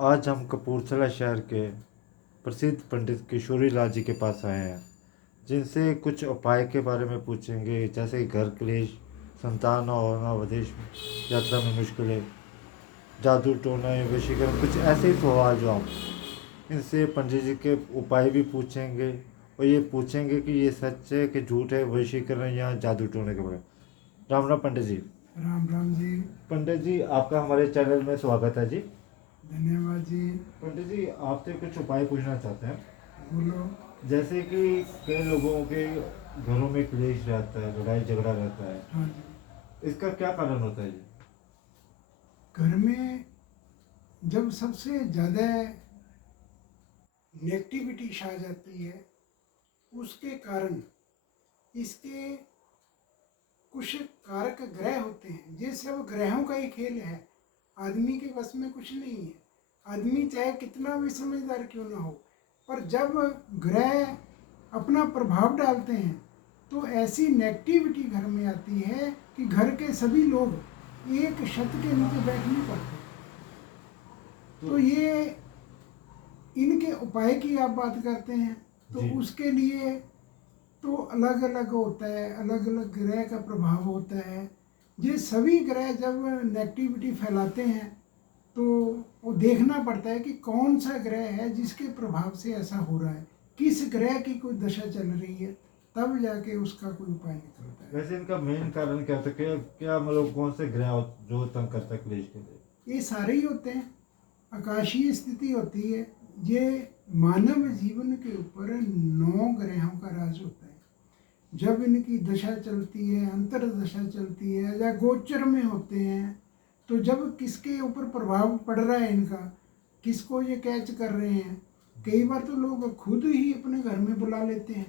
आज हम कपूरथला शहर के प्रसिद्ध पंडित किशोरी लाल जी के पास आए हैं, जिनसे कुछ उपाय के बारे में पूछेंगे, जैसे घर क्लेश, संतान न होना, विदेश यात्रा में मुश्किलें, जादू टोना या वशीकरण, कुछ ऐसे ही सवाल जो आप इनसे पंडित जी के उपाय भी पूछेंगे और ये पूछेंगे कि ये सच है कि झूठ है, वशीकरण या जादू टोने के बारे में। राम राम पंडित जी। राम राम जी। पंडित जी, आपका हमारे चैनल में स्वागत है जी। धन्यवाद जी। पंडित जी, आपसे कुछ उपाय पूछना चाहते हैं। बोलो। जैसे कि कई लोगों के घरों में क्लेश रहता है, लड़ाई झगड़ा रहता है, हाँ जी। इसका क्या कारण होता है जी? घर में जब सबसे ज़्यादा नेगेटिविटी छा जाती है, उसके कारण इसके कुछ कारक ग्रह होते हैं। ये सब ग्रहों का ही खेल है, आदमी के बस में कुछ नहीं है। आदमी चाहे कितना भी समझदार क्यों ना हो, पर जब ग्रह अपना प्रभाव डालते हैं तो ऐसी नेगेटिविटी घर में आती है कि घर के सभी लोग एक छत के नीचे बैठ नहीं पाते। तो ये इनके उपाय की आप बात करते हैं तो उसके लिए तो अलग अलग होता है, अलग अलग ग्रह का प्रभाव होता है। ये सभी ग्रह जब नेगेटिविटी फैलाते हैं तो वो देखना पड़ता है कि कौन सा ग्रह है जिसके प्रभाव से ऐसा हो रहा है, किस ग्रह की कोई दशा चल रही है, तब जाके उसका कोई उपाय निकलता है। वैसे इनका मेन कारण क्या होता है? क्या मतलब कौन से ग्रह जो तंग करता है क्लेश के लिए? ये सारे ही होते हैं। आकाशीय स्थिति होती है, ये मानव जीवन के ऊपर 9 ग्रहों का राज होता है। जब इनकी दशा चलती है, अंतर दशा चलती है या गोचर में होते हैं, तो जब किसके ऊपर प्रभाव पड़ रहा है इनका, किसको ये कैच कर रहे हैं। कई बार तो लोग खुद ही अपने घर में बुला लेते हैं।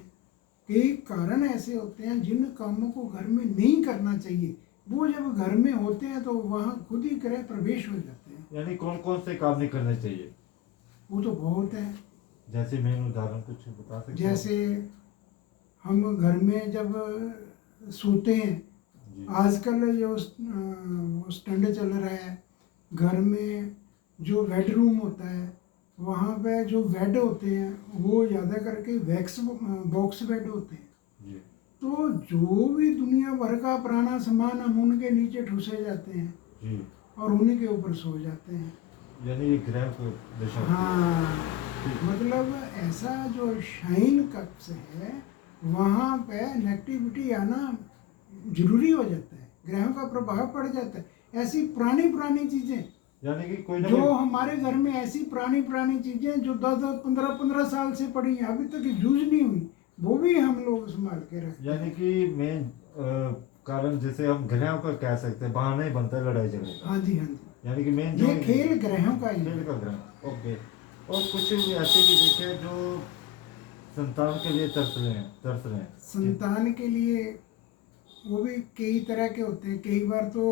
कई कारण ऐसे होते हैं जिन कामों को घर में नहीं करना चाहिए, वो जब घर में होते हैं तो वहाँ खुद ही ग्रह प्रवेश हो जाते हैं। यानी कौन कौन से काम नहीं करने चाहिए? वो तो बहुत है। जैसे मेन उदाहरण कुछ बता सकते हैं? जैसे हम घर में जब सोते हैं, आजकल जो स्टैंड चल रहा है, घर में जो बेडरूम होता है वहाँ पे जो बेड होते हैं वो ज़्यादा करके वैक्स बॉक्स बेड होते हैं जी। तो जो भी दुनिया भर का पुराना सामान हम उनके नीचे ठुसे जाते हैं जी। और उन्हीं के ऊपर सो जाते हैं। यानी ये ग्रह को दशा। हाँ, मतलब ऐसा जो शाइन कक्ष है वहाँ पे नेगेटिविटी आना जरूरी हो जाता है, ग्रहों का प्रभाव पड़ जाता है। ऐसी पुरानी पुरानी चीजें, यानी कि कोई जो हमारे घर में ऐसी पुरानी पुरानी चीजें जो 10-15 साल से पड़ी हैं, अभी तक यूज नहीं हुई, वो भी हम लोग संभाल के रखते हैं। यानी कि मेन कारण जैसे हम ग्रहों का कह सकते हैं, बहाना ही बनता है लड़ाई झगड़े का। हाँ जी, हाँ जी। यानी कि मेन ये खेल ग्रहों का ही, खेल का ग्रह। ओके। और कुछ ऐसे भी देखे जो संतान के लिए तरस रहे हैं। संतान के लिए वो भी कई तरह के होते हैं। कई बार तो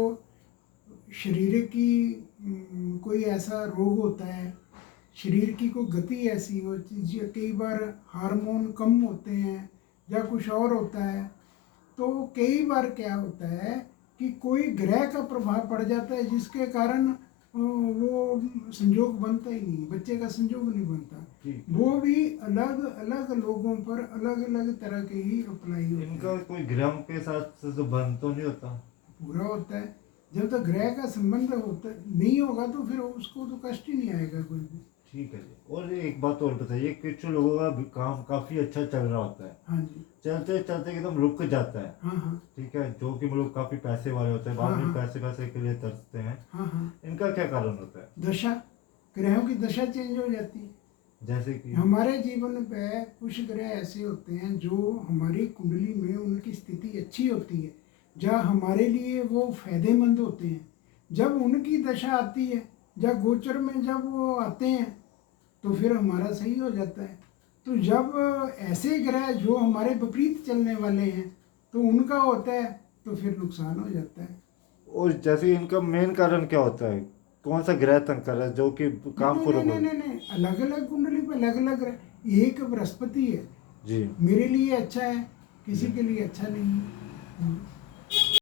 शरीर की कोई ऐसा रोग होता है, शरीर की कोई गति ऐसी होती है, कई बार हार्मोन कम होते हैं या कुछ और होता है। तो कई बार क्या होता है कि कोई ग्रह का प्रभाव पड़ जाता है जिसके कारण वो संजोग बनता ही नहीं, बच्चे का संजोग नहीं बनता। वो भी अलग अलग लोगों पर अलग अलग तरह के ही अप्लाई होता है। इनका कोई ग्रह के साथ संबंध तो नहीं होता? पूरा होता है। जब तक ग्रह का संबंध होता नहीं होगा तो फिर उसको तो कष्ट ही नहीं आएगा कोई भी। ठीक है जी। और एक बात और बताइए, कुछ लोगों का काम काफी अच्छा चल रहा होता है, हाँ जी, चलते चलते एकदम रुक जाता है। हाँ हाँ, ठीक है, जो कि मतलब काफी पैसे वाले होते हैं, बाद में हाँ, पैसे पैसे के लिए तरसते हैं। हाँ हाँ, इनका क्या कारण होता है? दशा, ग्रहों की दशा चेंज हो जाती है। जैसे कि हमारे जीवन पे कुछ ग्रह ऐसे होते हैं जो हमारी कुंडली में उनकी स्थिति अच्छी होती है, जहाँ हमारे लिए वो फायदेमंद होते हैं। जब उनकी दशा आती है या गोचर में जब वो आते हैं तो फिर हमारा सही हो जाता है। तो जब ऐसे ग्रह जो हमारे विपरीत चलने वाले हैं तो उनका होता है तो फिर नुकसान हो जाता है। और जैसे इनका मेन कारण क्या होता है? कौन सा ग्रह तंग कर रहा है जो कि काम को रोक? नहीं, अलग अलग कुंडली पे अलग अलग ग्रह। एक बृहस्पति है जी, मेरे लिए अच्छा है, किसी के लिए अच्छा नहीं है।